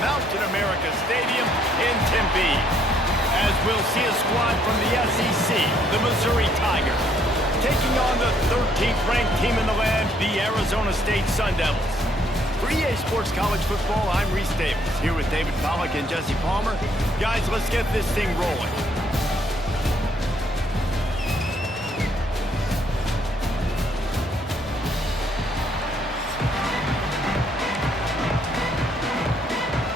Mountain America Stadium in Tempe. As we'll see a squad from the SEC, the Missouri Tigers, taking on the 13th ranked team in the land, the Arizona State Sun Devils. For EA Sports College Football, I'm Reese Davis, here with David Pollack and Jesse Palmer. Guys, let's get this thing rolling.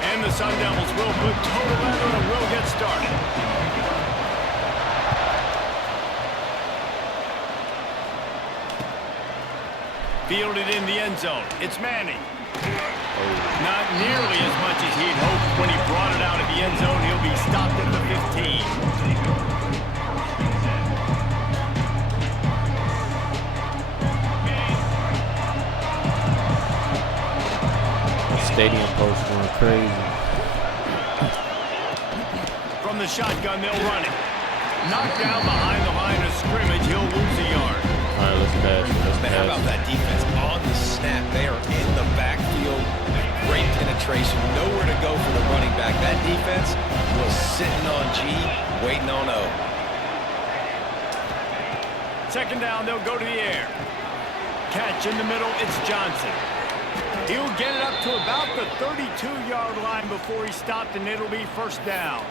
And the Sun Devils will put total leather and will get started. Fielded in the end zone. It's Manning. Not nearly as much as he'd hoped when he brought it out of the end zone. He'll be stopped at the 15. Stadium post going crazy. From the shotgun, they'll run it. Knocked down behind the line of scrimmage. He'll lose a yard. All right, let's pass. How about that defense on the snap? They are in the backfield. Great penetration. Nowhere to go for the running back. That defense was sitting on G, waiting on O. Second down, they'll go to the air. Catch in the middle, it's Johnson. He'll get it up to about the 32-yard line before he stopped, and it'll be first down.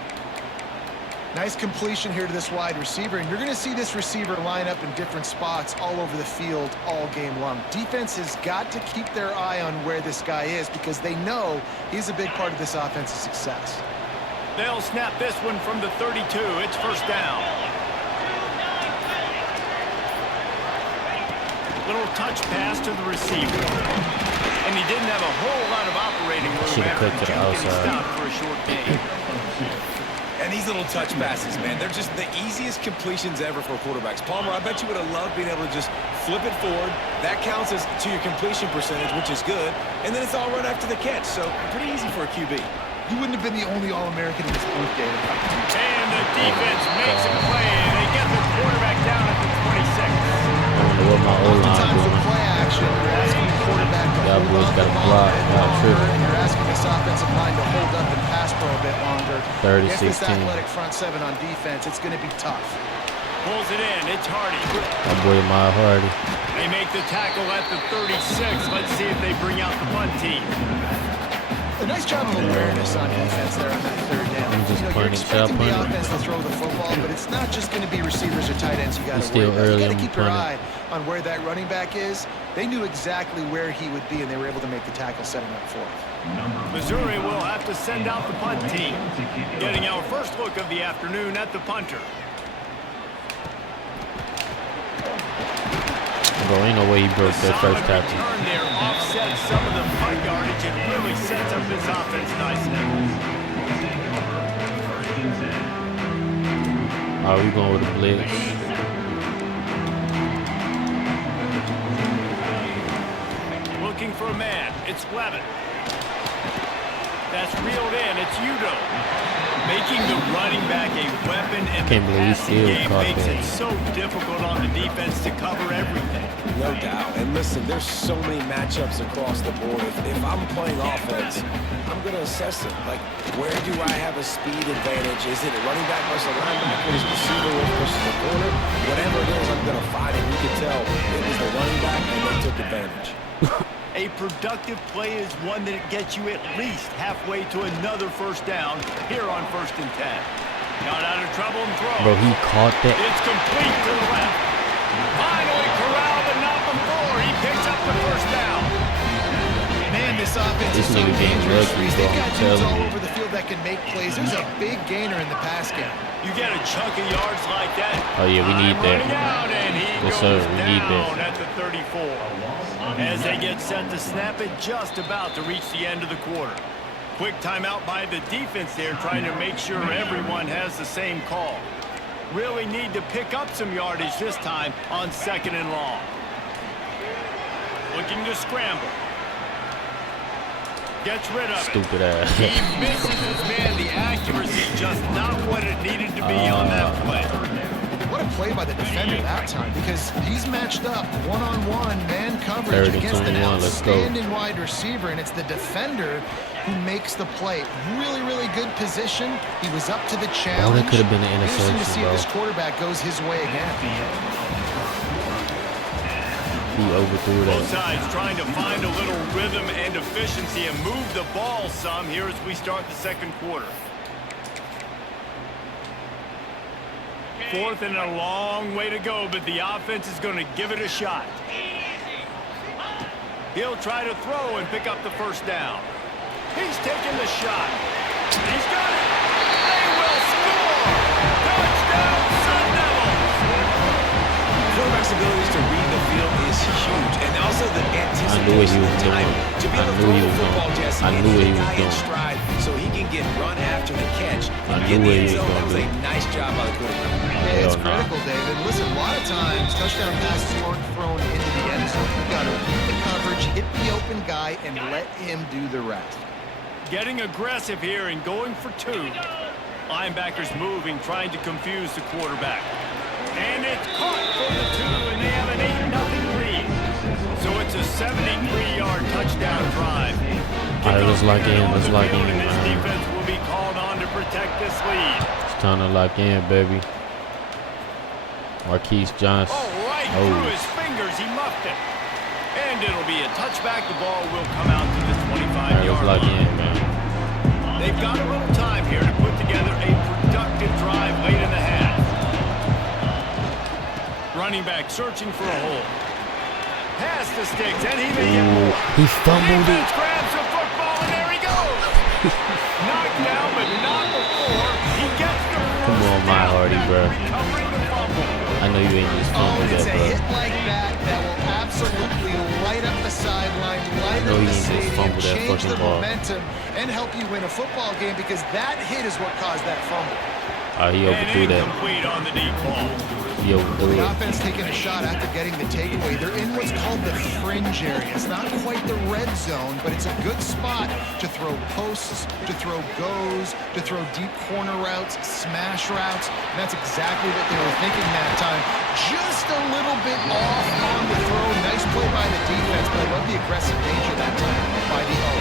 Nice completion here to this wide receiver, and you're going to see this receiver line up in different spots all over the field all game long. Defense has got to keep their eye on where this guy is because they know he's a big part of this offense's success. They'll snap this one from the 32. It's first down. Little touch pass to the receiver. And he didn't have a whole lot of operating room after the juke, and he stopped for a short gain. And these little touch passes, man, they're just the easiest completions ever for quarterbacks. Palmer, I bet you would have loved being able to just flip it forward. That counts as to your completion percentage, which is good. And then it's all run after the catch, so pretty easy for a QB. You wouldn't have been the only All-American in this booth game. And the defense makes a play, and they get the quarterback down at the 26. Oftentimes with play action, you're asking the quarterback to hold up the ball a bit longer, and you're asking this offensive line to hold up and pass pro a bit longer. 30-16. Against this athletic front seven on defense, it's going to be tough. Pulls it in. It's Hardy. My boy, my Hardy. They make the tackle at the 36. Let's see if they bring out the punt team. A nice job of awareness on defense there on that third down. You're expecting the offense to throw the football, but it's not just going to be receivers or tight ends you got to worry about. You got to keep your eye on where that running back is. They knew exactly where he would be, and they were able to make the tackle, setting up for him. Missouri will have to send out the punt team. Getting our first look of the afternoon at the punter. Bro, ain't no way he broke that first tackle. Turn there offsets some of the punt yardage and really sets up his offense nicely. All right, we going with a blitz. Looking for a man. It's Levin. That's reeled in. It's Udo. Making the running back a weapon in the passing game makes it so difficult on the defense to cover everything. No doubt. And listen, there's so many matchups across the board. If I'm playing offense, I'm going to assess it. Like, where do I have a speed advantage? Is it a running back versus a linebacker? Is it a receiver versus a corner? Whatever it is, I'm going to find it. You can tell it was the running back, and they took advantage. A productive play is one that gets you at least halfway to another first down here on 1st and 10. Got out of trouble and throw. Bro, he caught that. It's complete to the left. Finally corralled, but not before. He picks up the first down. Man, this offense is so dangerous. They've got dudes all over the field that can make plays. There's a big gainer in the pass game. You get a chunk of yards like that. Oh, yeah, we need that. Out, and he yes, goes sir, we need that. at the 34. As they get set to snap it, just about to reach the end of the quarter. Quick timeout by the defense there, trying to make sure everyone has the same call. Really need to pick up some yardage this time on 2nd and long. Looking to scramble. Gets rid of it. Stupid ass. He misses his man. The accuracy just not what it needed to be on that play. What a play by the defender that time because he's matched up one-on-one man coverage against an outstanding wide receiver, and it's the defender who makes the play. Really, really good position. He was up to the challenge. Oh, that could have been an interception, interesting to see if this quarterback goes his way again. He overthrew that. Both sides trying to find a little rhythm and efficiency and move the ball some here as we start the second quarter. Fourth and a long way to go, but the offense is going to give it a shot. He'll try to throw and pick up the first down. He's taking the shot. He's got it. They will score. Touchdown, Sun Devils. Quarterback's abilities to read the field is huge, and also the anticipation of time to be able to throw the football, Jesse, and hit the guy in stride so he can get run after the catch and get in the end zone. That was a nice job by the quarterback. Yeah, it's critical, David. Listen, a lot of times touchdown passes weren't thrown into the end zone. You got to read the coverage, hit the open guy, and let him do the rest. Getting aggressive here and going for two. Linebackers moving, trying to confuse the quarterback. And it's caught for the two, and they have an 8-0 lead. So it's a 73-yard touchdown drive. All right, let's lock in. Let's lock in, This man. defense will be called on to protect this lead. It's time to lock in, baby. Marquise Johnson. Oh, right through his fingers. He muffed it. And it'll be a touchback. The ball will come out to the 25-yard lock line. in, man. They've got a little time here to put together a productive drive late in the half. Running back searching for a hole. Pass the sticks, and he may get more. He fumbled it. Defense grabs the football, and there he goes. Knocked down, but not before. He gets the first Come on, my down. Hardy, bro. Recovering the fumble. I know you ain't just fumbled It's that, a hit bro. like that will absolutely light up the sideline, light know up he the ain't just stadium, fumbled that change fucking the ball. momentum, and help you win a football game because that hit is what caused that fumble. He And overthrew that. incomplete on the deep ball. He overthrew The it. offense taking a shot after getting the takeaway. They're in what's called the fringe area. It's not quite the red zone, but it's a good spot to throw posts, to throw goes, to throw deep corner routes, smash routes. And that's exactly what they were thinking that time. Just a little bit off on the throw. Nice play by the defense, but I love the aggressive nature that time by the O.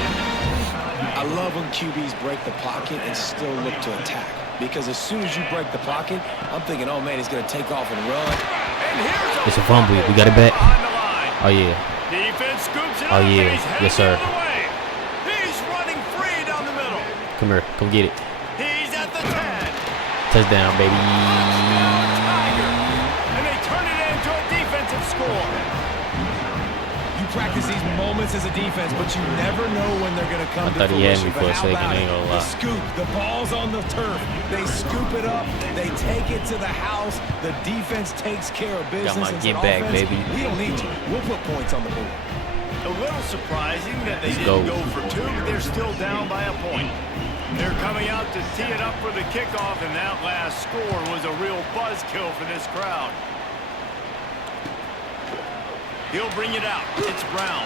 I love when QBs break the pocket and still look to attack. Because as soon as you break the pocket, I'm thinking, oh man, he's going to take off and run. And here's It's a fumble. We got it back. on the line. Oh, yeah. Defense scoops it Oh, up, yeah. and he's headed Yes, sir. the other way. He's running free down the middle. Come here. Come get it. He's at the 10. Touchdown, baby. Tiger. And they turn it into a defensive score. You practice these moments as a defense, but you never know when they're going to come I to thought he had me fruition. for a But how second, about I ain't it? gonna The lie. scoop, the ball's on the turf. They scoop it up. They take it to the house. The defense takes care of business. my and get said, back, offense, baby. We don't need you. We'll put points on the board. A little surprising that they Let's didn't go. go for two, but they're still down by a point. They're coming out to tee it up for the kickoff, and that last score was a real buzzkill for this crowd. He'll bring it out. It's Brown.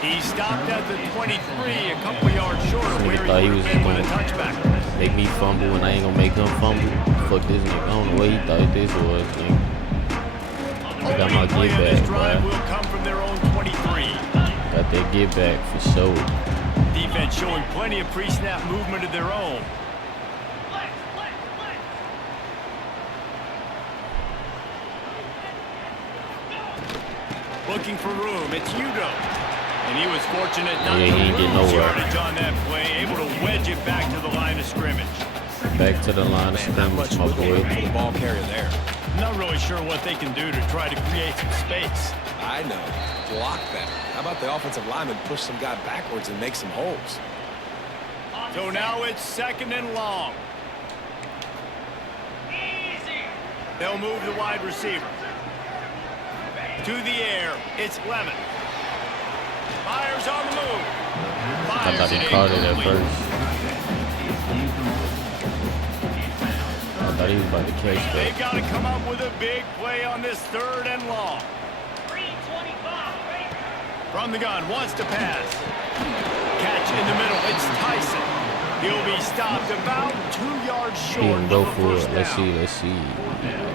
He stopped at the 23, a couple yards short of where thought he he would was have been with a going- touchback. Make me fumble and I ain't gonna make him fumble. Fuck this nigga. I don't know what he thought this was, nigga. I got my Play get on this back, drive boy. will come from their own 23. Got that get back for sure. Defense showing plenty of pre-snap movement of their own. Looking for room. It's Udo. And he was fortunate not Yeah, to he ain't lose getting nowhere. yardage on that play, able to wedge it back to the line of scrimmage. Back to the line of Man, not much scrimmage, my wiggle room boy. for the ball carrier there. Not really sure what they can do to try to create some space. I know. Block that. How about the offensive lineman push some guy backwards and make some holes? So now it's second and long. They'll move the wide receiver. To the air, it's Lemon. Fires on the move. I thought Fires he it caught it at incomplete. first. I thought he was about to catch that. They've got to come up with a big play on this third and long. From the gun, wants to pass. Catch in the middle, it's Tyson. He'll be stopped about 2 yards He short can go of the for first it. Let's down. see.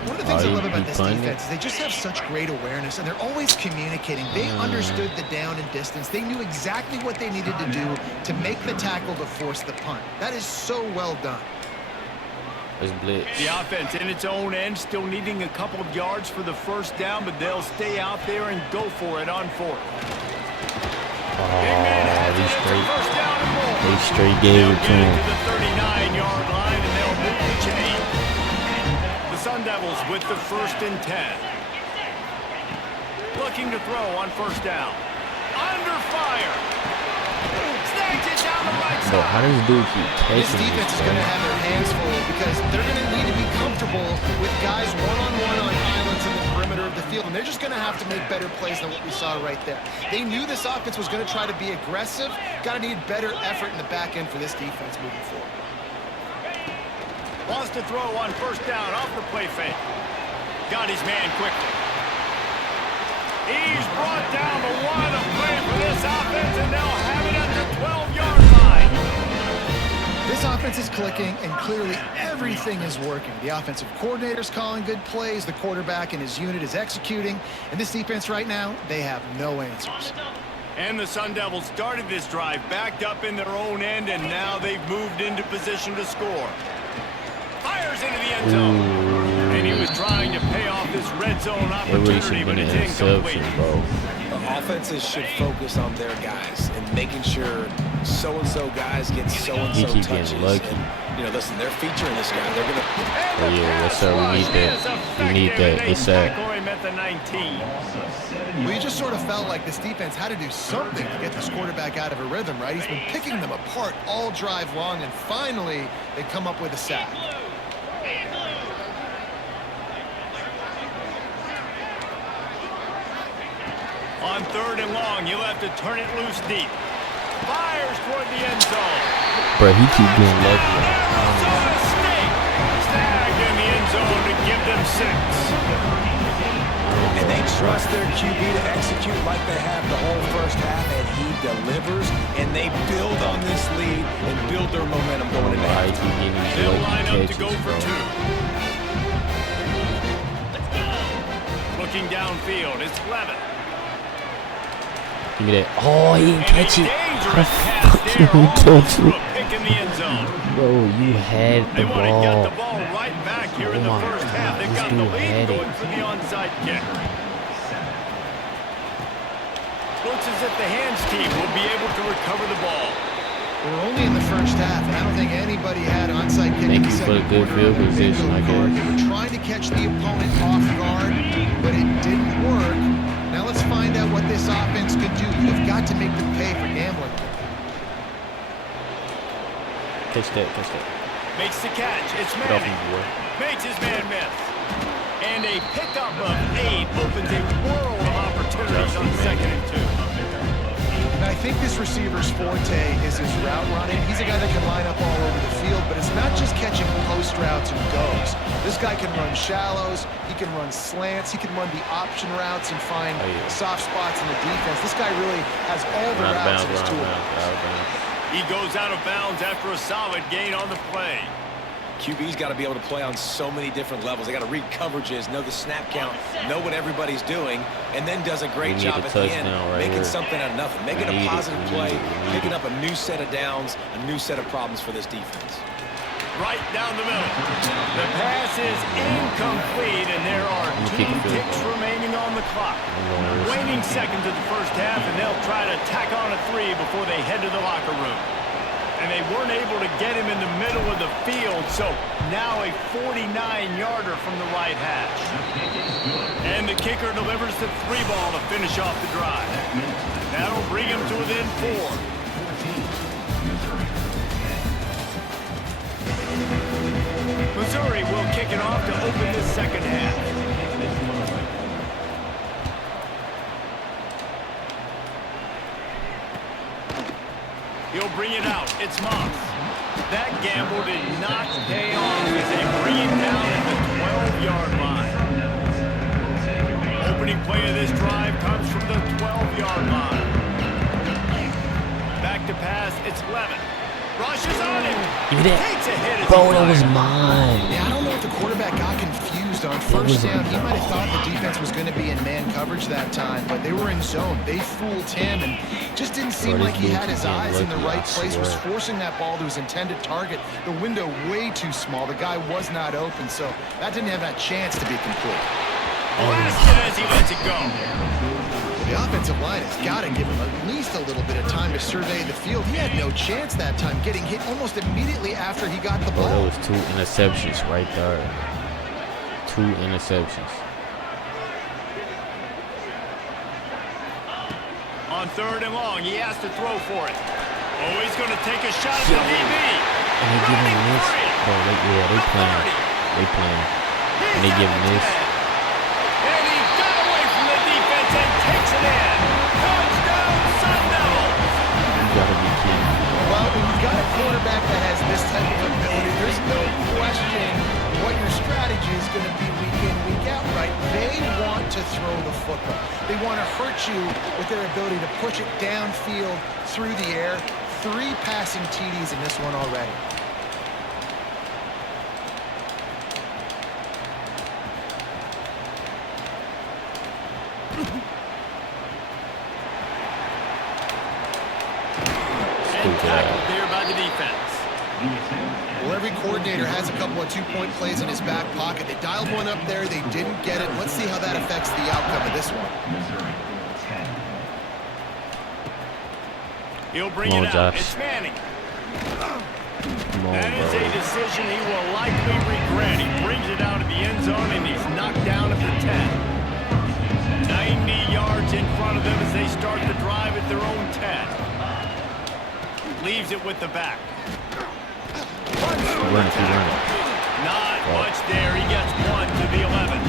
One of the things I love about this defense is they just have such great awareness, and they're always communicating. They understood the down and distance. They knew exactly what they needed to do to make the tackle to force the punt. That is so well done. Let's blitz. The offense in its own end still needing a couple of yards for the first down, but they'll stay out there and go for it on fourth. They straight gave it to him. To the 39-yard line, and they'll move the chain. The Sun Devils with the 1st and 10. Looking to throw on first down. Under fire. Snags it down the right side. But how does dude keep taking this defense is going to have their hands full because they're going to need to be comfortable with guys one-on-one on islands in the perimeter of the field, and they're just going to have to make better plays than what we saw right there. They knew this offense was going to try to be aggressive. Got to need better effort in the back end for this defense moving forward. Wants to throw on first down off the play fake. Got his man quickly. He's brought down, but what a play for this offense, and they'll have it at the 12-yard line. This offense is clicking, and clearly everything is working. The offensive coordinator's calling good plays. The quarterback and his unit is executing. And this defense right now, they have no answers. And the Sun Devils started this drive backed up in their own end, and now they've moved into position to score. Fires into the end zone. And he was trying to pay off this red zone opportunity, but it's incomplete. The offenses should focus on their guys and making sure so-and-so guys get so-and-so touches. Lucky. And, listen, they're featuring this guy. They're going to... Oh, yeah, yes, sir. We need that. We need that. It's sad. We just sort of felt like this defense had to do something to get this quarterback out of a rhythm, right? He's been picking them apart all drive long, and finally they come up with a sack. On 3rd and long, you'll have to turn it loose deep. Fires toward the end zone. Bro, he keep getting lucky. Snagged in the end zone to give them 6. And they trust their QB to execute like they have the whole first half, and he delivers, and they build on this lead and build their momentum going into halftime. They'll line up to go for 2. Looking downfield, it's Levin. Give me that. Oh, he didn't catch it. How the fuck you didn't catch it? Bro, you had the They want to get the ball. ball right back here in the first half. They've got the lead going for the onside kick. Looks as if the hands team will be able to recover the ball. We're only in the first half, and I don't think anybody had onside kick in the second quarter. Thank you for the good field position, I guess. They were trying to catch the opponent off guard, but it didn't work. Now let's find out what this offense can do. You've got to make them pay for gambling. Catch that. Makes the catch. It's Manning. Makes his man miss. And a pickup of 8 opens a world of opportunities on 2nd and 2. Now, I think this receiver's forte is his route running. He's a guy that can line up all over the field, but it's not just catching post routes and goes. This guy can run shallows, he can run slants, he can run the option routes and find soft spots in the defense. This guy really has all the routes in his toolbox. He goes out of bounds after a solid gain on the play. QB's got to be able to play on so many different levels. They got to read coverages, know the snap count, know what everybody's doing, and then does a great job at the end, making something out of nothing, making a positive play, picking up a new set of downs, a new set of problems for this defense. Right down the middle. The pass is incomplete, and there are 2 ticks remaining on the clock. Waning seconds of the first half, and they'll try to tack on a 3 before they head to the locker room. And they weren't able to get him in the middle of the field, so now a 49-yarder from the right hash. And the kicker delivers the 3 ball to finish off the drive. That'll bring him to within 4. Missouri will kick it off to open this second half. He'll bring it out. It's Moss. That gamble did not pay off as they bring it down at the 12-yard line. Opening play of this drive comes from the 12-yard line. Back to pass. It's Levin. Rushes on him. Give me Takes a hit that. as Bro, he that was fires. mine. Yeah, I don't know if the quarterback got confused on first down. He might have thought the defense was going to be in man coverage that time, but they were in zone. They fooled him and just didn't seem like he had his eyes in the right place. Was forcing that ball to his intended target. The window way too small. The guy was not open, so that didn't have that chance to be complete. Blasted as he lets it go. The offensive line has got to give him at least a little bit of time to survey the field. He had no chance that time, getting hit almost immediately after he got the ball. Bro, that was 2 interceptions right there. 2 interceptions. On 3rd and long, he has to throw for it. Oh, he's going to take a shot at the DB. And they give him this. Bro, they playing. They playing. And they give him this. And he got away from the defense and takes it in. Touchdown, Sun Devils. You gotta be kidding. Well, when you've got a quarterback that has this type of ability, there's no question what your strategy is going to be week in, week out, right? They want to throw the football. They want to hurt you with their ability to push it downfield through the air. 3 passing TDs in this one already. And tackled there by the defense. Well, every coordinator has a couple of 2-point plays in his back pocket. They dialed one up there. They didn't get it. Let's see how that affects the outcome of this one. He'll bring Come on, it out. Josh. It's Manning. Come on, That is bro. a decision he will likely regret. He brings it out of the end zone and he's knocked down at the 10. 90 yards in front of them as they start the drive at their own 10. Leaves it with the back. Keep running. Not much there. He gets 1 to the 11.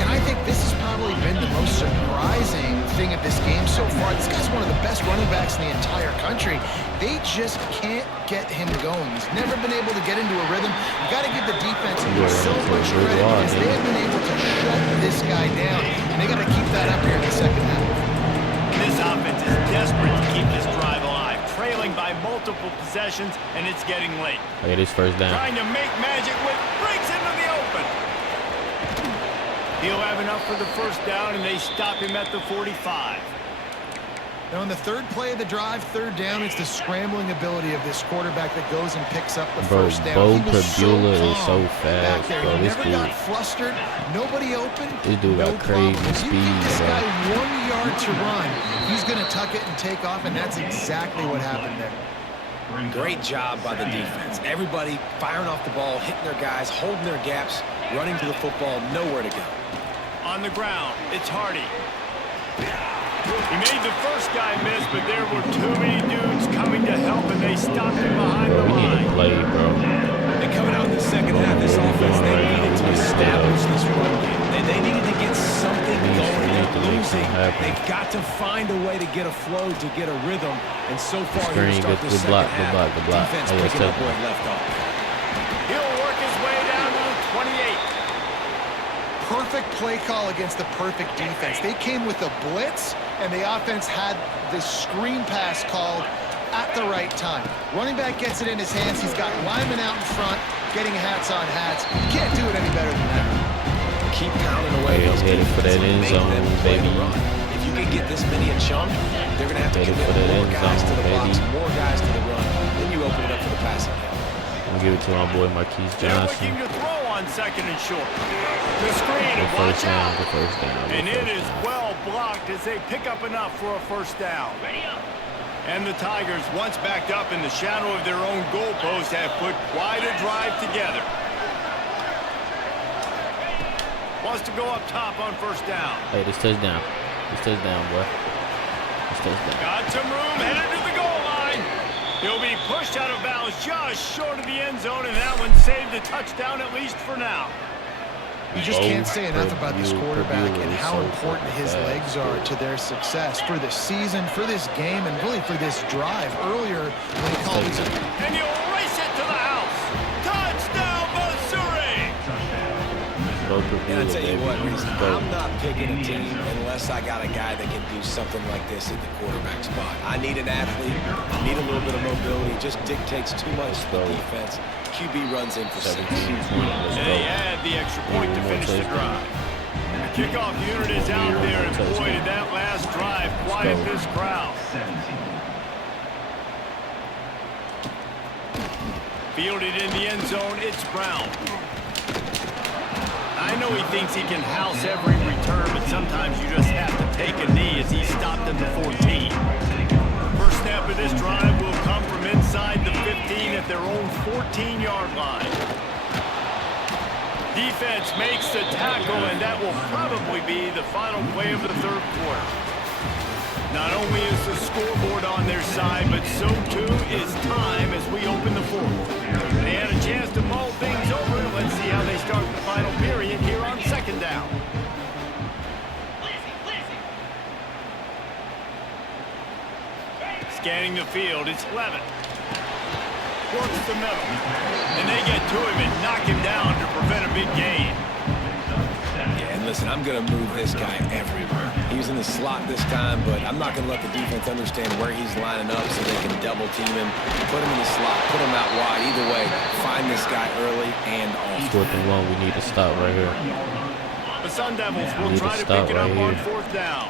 And I think this has probably been the most surprising thing of this game so far. This guy's one of the best running backs in the entire country. They just can't get him going. He's never been able to get into a rhythm. You got to give the defense so much credit because they have been able to shut this guy down. And they got to keep that up here in the second half. This offense is desperate to keep this drive alive, trailing by multiple possessions, and it's getting late. Hey, this first down. Trying to make magic with breaks into the open. He'll have enough for the first down, and they stop him at the 45. Now, on the 3rd play of the drive, 3rd down, it's the scrambling ability of this quarterback that goes and picks up the first down. Bo He was Pabula is so calm back fast, there. bro. He This never dude, got flustered. Nobody open. this dude no got crazy problem. If you speed, give this bro. guy 1 yard to run, he's going to tuck it and take off, and that's exactly what happened there. Great job by the defense. Everybody firing off the ball, hitting their guys, holding their gaps, running to the football, nowhere to go. On the ground, it's Hardy. He made the first guy miss, but there were too many dudes coming to help, and they stopped him behind the Bro, we need to line. play, bro. And coming out in the second half, this offense, they needed to establish this run game. They needed to get something going. They're losing. They've got to find a way to get a flow, to get a rhythm. And so far, here to start this second half, defense picking up where it left off. He'll work his way down to the 28. Perfect play call against the perfect defense. They came with a blitz, and the offense had the screen pass called at the right time. Running back gets it in his hands. He's got linemen out in front, getting hats on hats. You can't do it any better than that. Keep pounding away. Hey, I'm headed for that end zone, baby. If you can get this many a chunk, they're going to have to Headed commit for that more end guys zone, to the box, baby. more guys to the run. Then you open it up for the passing game. I'm gonna give it to my boy Marquise They're Johnson. looking to throw on 2nd and short. The screen, The and first watch down, out. the first down. And it is well blocked as they pick up enough for a first down. And the Tigers, once backed up in the shadow of their own goalpost, have put quite a drive together. Wants to go up top on first down. Hey, this touchdown. This touchdown, boy. This touchdown. Got some room, headed to the goal line. He'll be pushed out of bounds just short of the end zone, and that one saved a touchdown at least for now. You just can't say enough about this quarterback and how so important his fast, legs are to their success for the season, for this game, and really for this drive earlier when he called it. And he'll race it to the house. Touchdown, Missouri! Bro, And I tell you what, Reese, I'm not picking a team unless I got a guy that can do something like this at the quarterback spot. I need an athlete. I need a little bit of mobility. It just dictates too much to the defense. QB runs in for 6. And they add the extra point to finish the drive. The kickoff unit is out there, and boy, did that last drive quiet this crowd. Fielded in the end zone, it's Brown. I know he thinks he can house every return, but sometimes you just have to take a knee as he stopped at the 14. First snap of this drive will come from inside the 15 at their own 14-yard line. Defense makes the tackle, and that will probably be the final play of the third quarter. Not only is the scoreboard on their side, but so too is time as we open the fourth. They had a chance to mull things over. Let's see how they start the final period here on second down. Scanning the field, it's Levin. Works the middle. And they get to him and knock him down to prevent a big gain. Yeah, and listen, I'm going to move this guy everywhere. He was in the slot this time, but I'm not going to let the defense understand where he's lining up so they can double team him, put him in the slot, put him out wide. Either way, find this guy early and often. Fourth and long, we need to stop right here. The Sun Devils will try to pick it up on fourth down.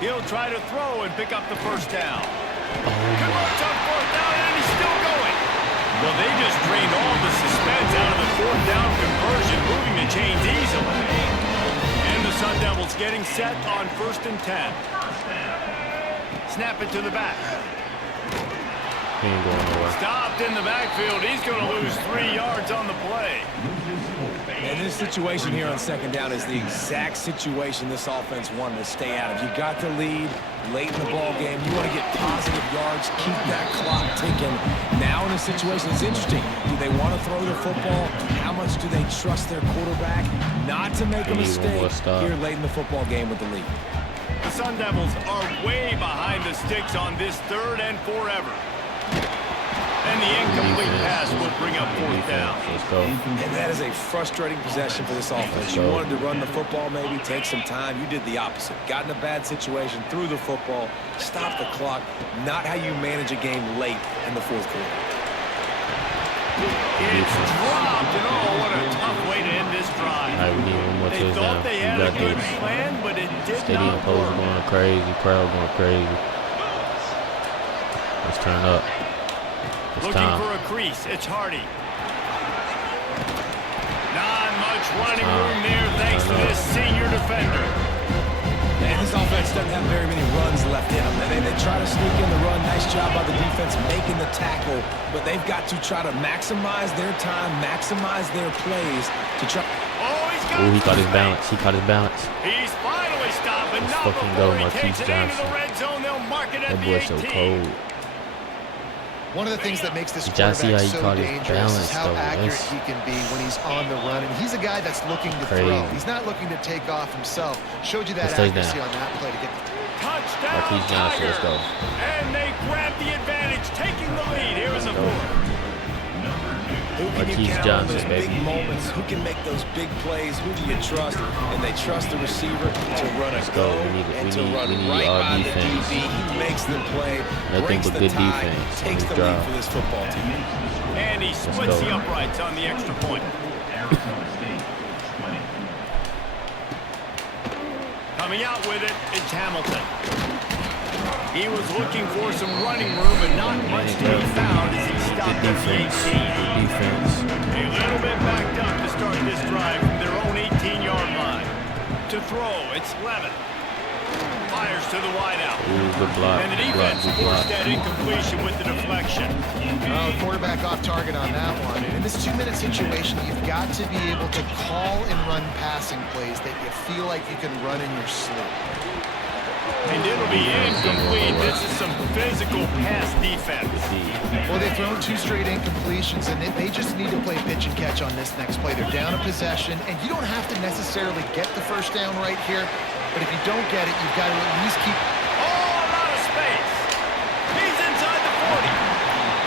He'll try to throw and pick up the first down. Converts on fourth down, and he's still going. Well, they just drained all the suspense out of the fourth down conversion, moving the chains easily. And the Sun Devils getting set on 1st and 10. Snap it to the back. He ain't going nowhere. Stopped in the backfield. He's going to lose 3 yards on the play. And this situation here on second down is the exact situation this offense wanted to stay out of. You got the lead late in the ball game. You want to get positive yards, keep that clock ticking. Now in a situation, it's interesting. Do they want to throw the football? How much do they trust their quarterback not to make a mistake here late in the football game with the lead? The Sun Devils are way behind the sticks on this 3rd and forever. And the incomplete pass will bring up fourth down. And that is a frustrating possession for this offense. You wanted to run the football, maybe take some time. You did the opposite. Got in a bad situation, threw the football, stopped the clock. Not how you manage a game late in the fourth quarter. It's dropped, and oh, what a tough way to end this drive. All right, we need one more They thought they had a good plan, but it did Stadium not pose work. going crazy, crowd going crazy. Let's turn up. It's Looking time. for a crease, it's Hardy. Not much running room there thanks to this senior defender. And this offense doesn't have very many runs left in them. They try to sneak in the run. Nice job by the defense making the tackle, but they've got to try to maximize their time, maximize their plays to try. Oh, he's got He caught his balance. He caught his balance. He's finally stopped, but Let's not fucking before go, he Marquise takes it into Johnson. the red zone. They'll mark it at That the boy's so 18. cold. One of the things that makes this Did y'all see quarterback how he so caught his dangerous balance, is how though? accurate That's he can be when he's on the run. And he's a guy that's looking to crazy. throw. He's not looking to take off himself. Showed you that Let's take accuracy down. on that play to get the Touchdown, Marquise Johnson, let's go. Tigers. And they grab the advantage, taking the lead here in the fourth. Who can you Marquise count on Johnson, those baby. big moments? Who can make those big plays? Who do you trust? And they trust the receiver to run a go. go We and to run need right our by defense. the DB. He makes them play, Nothing breaks but the good tie, defense. takes the Drive. lead for this football team. And he splits the uprights on the extra point. Coming out with it, it's Hamilton. He was looking for some running room, but not much to be found as he stopped at the 18. Defense. A little bit backed up to start this drive from their own 18-yard line. To throw, it's Levin. Fires to the wideout. Ooh, good block. And the Good block. defense Good block. forced that incompletion with the deflection. quarterback off target on that one. And in this 2-minute situation, you've got to be able to call and run passing plays that you feel like you can run in your sleep. And it'll be incomplete. This is some physical pass defense. Well, they've thrown 2 straight incompletions, and they just need to play pitch and catch on this next play. They're down a possession, and you don't have to necessarily get the first down right here, but if you don't get it, you've got to at least keep... Oh, a lot of space. He's inside the 40.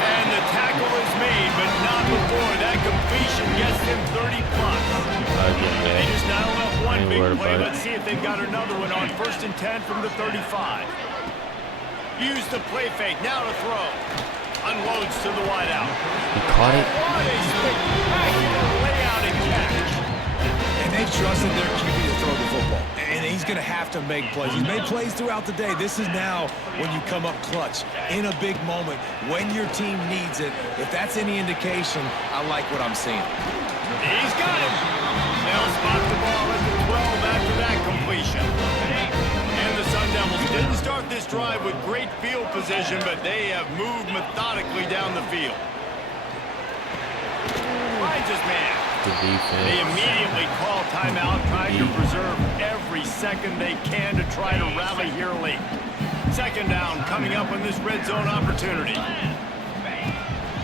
And the tackle is made, but not before that complete completion gets them 30 plus. They just dialed up one big play. Let's see if they've got another one on 1st and 10 from the 35. Use the play fake, now to throw. Unloads to the wideout. He caught it. What a spectacular layout and catch. And they've trusted their QB to throw the football. And he's going to have to make plays. He's made plays throughout the day. This is now when you come up clutch in a big moment when your team needs it. If that's any indication, I like what I'm seeing. He's got him. They'll spot the ball at the 12 after that completion. And the Sun Devils didn't start this drive with great field position, but they have moved methodically down the field. Finds his man. They immediately call timeout, trying to preserve every second they can to try to rally here late. 2nd down coming up on this red zone opportunity.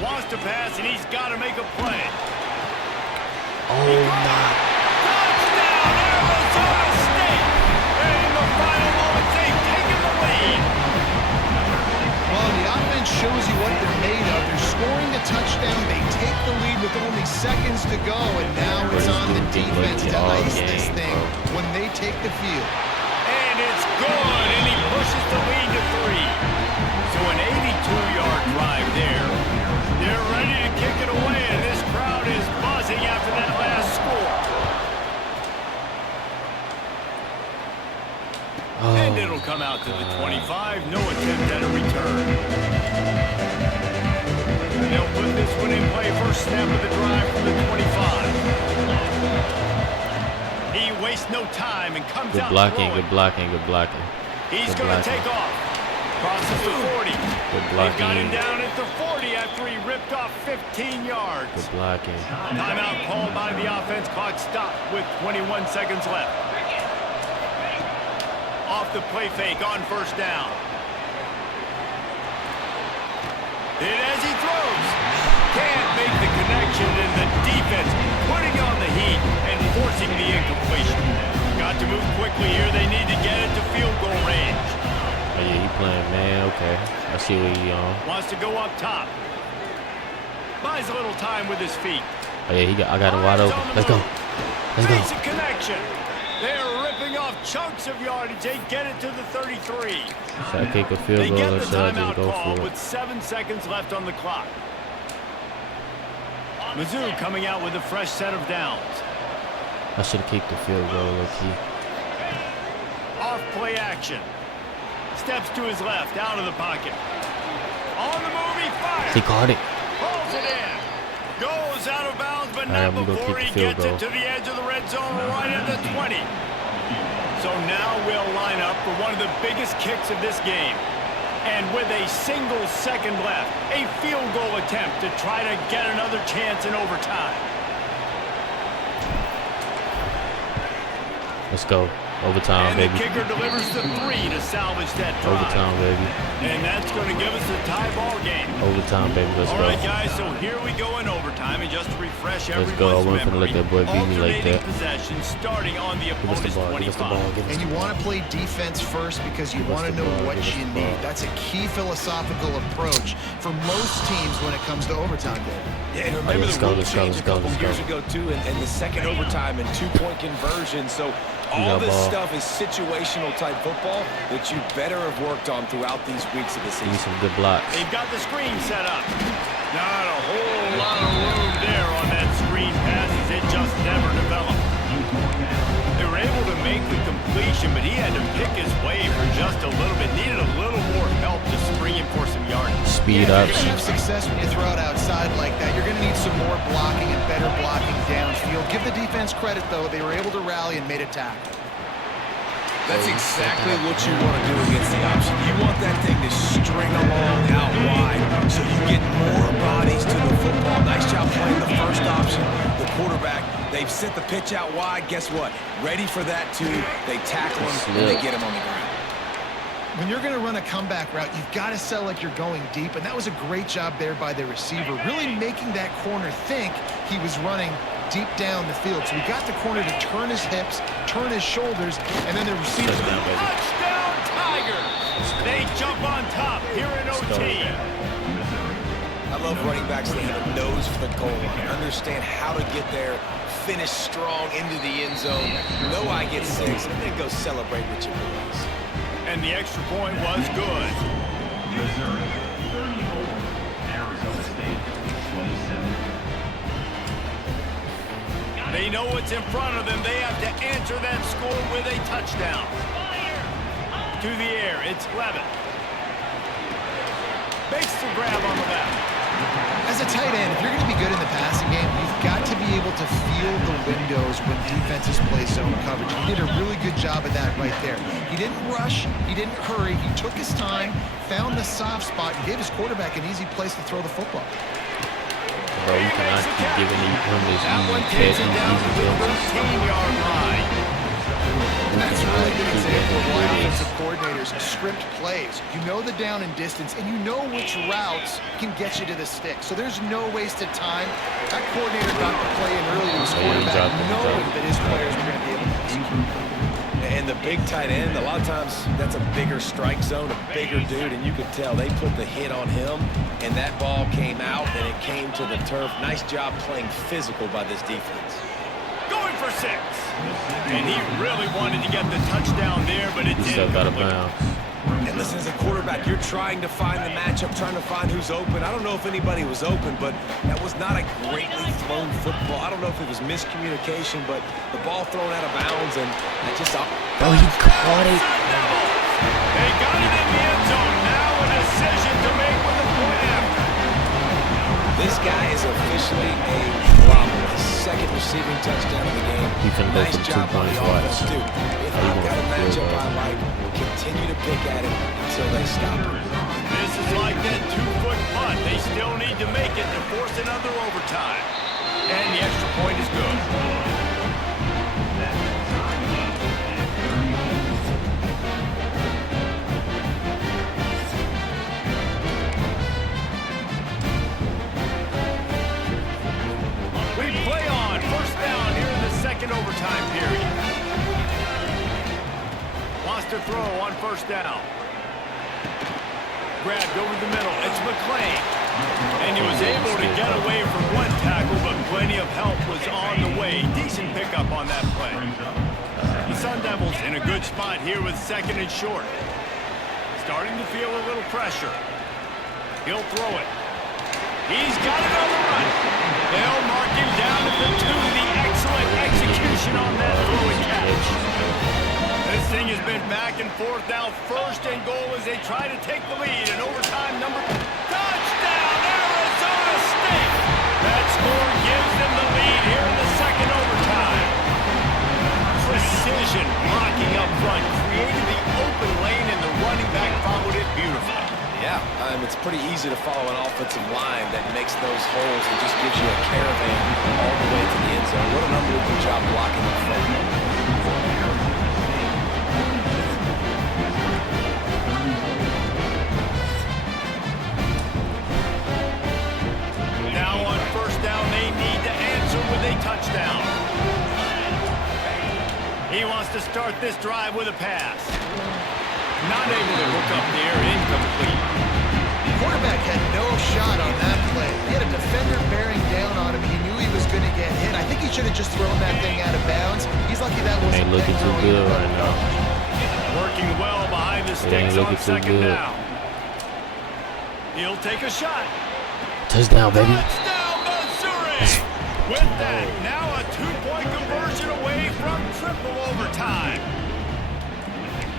Wants to pass, and he's got to make a play. Oh, my. Touchdown, Arizona State! And in the final moments, they've taken the lead. Well, the offense shows you what they're made of. They're scoring the touchdown. They take the lead with only seconds to go, and now it's on the defense to ice this thing when they take the field. And it's good, and he pushes the lead to 3. So an 82-yard drive there. They're ready to kick it away, and this crowd is buzzing after that last score. And it'll come out to the 25. No attempt at a return. They'll put this one in play. First snap of the drive from the 25. He wastes no time and comes out throwing. Good blocking. He's going to take off. Crosses the 40. They've got him down at the 40 after he ripped off 15 yards. Good blocking. Timeout called by the offense. Clock stopped with 21 seconds left. Off the play fake on 1st down. And as he throws, can't make the connection, and the defense putting on the heat and forcing the incompletion. Got to move quickly here. They need to get it to field goal range. Oh, yeah, he playing, man. Okay. I see what he on. Wants to go up top. Buys a little time with his feet. Oh, yeah, I got him wide open. Let's go. Makes a connection. They're ripping off chunks of yardage. They get it to the 33. Should I kick a field goal or should I just go for it? With 7 seconds left on the clock. Mizzou coming out with a fresh set of downs. I should have kicked the field goal, low-key. Off play action. Steps to his left, out of the pocket. On the move, he fires. He caught it. Pulls it in. Goes out of bounds, but not before he gets it to the edge of the red zone right at the 20. So now we'll line up for one of the biggest kicks of this game. And with a single second left, a field goal attempt to try to get another chance in overtime. Let's go. Overtime, and baby. The kicker delivers the 3 to salvage that drive. Overtime, baby. And that's going to give us a tie ball game. Overtime, baby. Let's go. All right, guys, so here we go in overtime. And just to refresh everyone's Let's go. I wasn't memory, going to let that boy beat me like that. Possession starting on the opponent's 25. And you want to play defense first because you want to know what you need. That's a key philosophical approach for most teams when it comes to overtime, David. Yeah, and remember the rule change a couple years ago, too, and the second overtime and 2-point conversion. So all this stuff is situational type football that you better have worked on throughout these weeks of the season. Need some good blocks. They've got the screen set up. Not a whole lot of room there on that screen passes. It just never developed. They were able to make the completion, but he had to pick his way for just a little bit. Needed a little more help to spring him for some yardage. Speed up. You're going to have success when you throw it outside like that. You're going to need some more blocking and better blocking downfield. Give the defense credit, though. They were able to rally and made a tackle. That's exactly what you want to do against the option. You want that thing to string along out wide so you get more bodies to the football. Nice job playing the first option. The quarterback, they've sent the pitch out wide. Guess what? Ready for that, too. They tackle him, and they get him on the ground. When you're going to run a comeback route, you've got to sell like you're going deep, and that was a great job there by the receiver, really making that corner think he was running deep down the field. So we got the corner to turn his hips, turn his shoulders, and then the receiver. Touchdown, Tigers! They jump on top here in OT. I love running backs that have a nose for the goal line, understand how to get there, finish strong into the end zone, know I get 6, and then go celebrate with your boys. And the extra point was good. Missouri 34, Arizona State 27. They know what's in front of them. They have to answer that score with a touchdown. To the air, it's Levin. Makes the grab on the left. As a tight end, if you're going to be good in the passing game, you've got to be able to feel the windows when defenses play zone coverage. He did a really good job of that right there. He didn't rush. He didn't hurry. He took his time, found the soft spot, and gave his quarterback an easy place to throw the football. Bro, you cannot keep giving him this easy Takes catch, it down to the easy 13-yard line. And that's a really good example of why offensive coordinators script plays. You know the down and distance, and you know which routes can get you to the stick. So there's no wasted time. That coordinator got the play in early to his quarterback, knowing that his players were going to be able to execute. And the big tight end, a lot of times that's a bigger strike zone, a bigger dude, and you could tell they put the hit on him, and that ball came out, and it came to the turf. Nice job playing physical by this defense. Going for 6. And he really wanted to get the touchdown there, but it still didn't. got a bounce. And listen, as a quarterback, you're trying to find the matchup, trying to find who's open. I don't know if anybody was open, but that was not a greatly thrown football. I don't know if it was miscommunication, but the ball thrown out of bounds, and I just saw. Bro, he caught it. They got it in the end zone. Now a decision to make with the point after. This guy is officially a problem. His second receiving touchdown of the game. He can go Nice from 2 job by points the offense, wide. too. If I've got a matchup I like, continue to pick at it until they stop it. This is like that 2-foot punt. They still need to make it to force another overtime. And the extra point is good. We play on. First down here in the second overtime period. Wants to throw on first down. Grabbed over the middle. It's McClain. And he was able to get away from one tackle, but plenty of help was on the way. Decent pickup on that play. The Sun Devils in a good spot here with second and short. Starting to feel a little pressure. He'll throw it. He's got it on the run. They'll mark him down at the 2. The excellent execution on that throw and catch. This thing has been back and forth now. First and goal as they try to take the lead. And overtime number. Touchdown, Arizona State! That score gives them the lead here in the second overtime. Precision blocking up front. Created the open lane and the running back followed it beautifully. Yeah, it's pretty easy to follow an offensive line that makes those holes and just gives you a caravan all the way to the end zone. What an unbelievable job blocking up front. Now on first down, they need to answer with a touchdown. He wants to start this drive with a pass. Not able to hook up there, incomplete. The quarterback had no shot on that play. He had a defender bearing down on him. He knew he was going to get hit. I think he should have just thrown that thing out of bounds. He's lucky that wasn't Ain't looking too good right now. Working well behind the ain't sticks on looking too second good. down. He'll take a shot. Touchdown, baby. Touchdown, Missouri! With that, now a 2-point conversion away from triple overtime.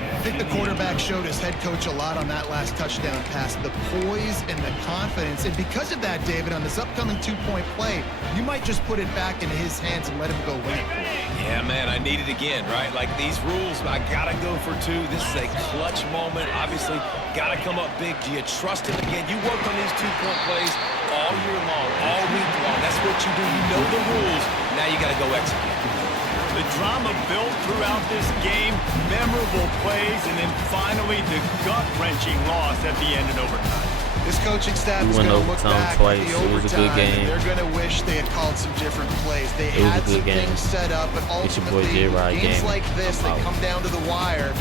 I think the quarterback showed his head coach a lot on that last touchdown pass, the poise and the confidence. And because of that, David, on this upcoming 2-point play, you might just put it back into his hands and let him go win it for you. Yeah, man, I need it again, right? Like these rules, I gotta go for 2. This is a clutch moment. Obviously, gotta come up big. Do you trust him again? You work on these 2-point plays all year long, all week long. That's what you do. You know the rules. Now you gotta go execute. The drama built throughout this game, memorable plays, and then finally the gut-wrenching loss at the end in overtime. This coaching staff is going to look back at the overtime, and they're going to wish they had called some different plays. They had some things set up, but ultimately, games like this, they come down to the wire.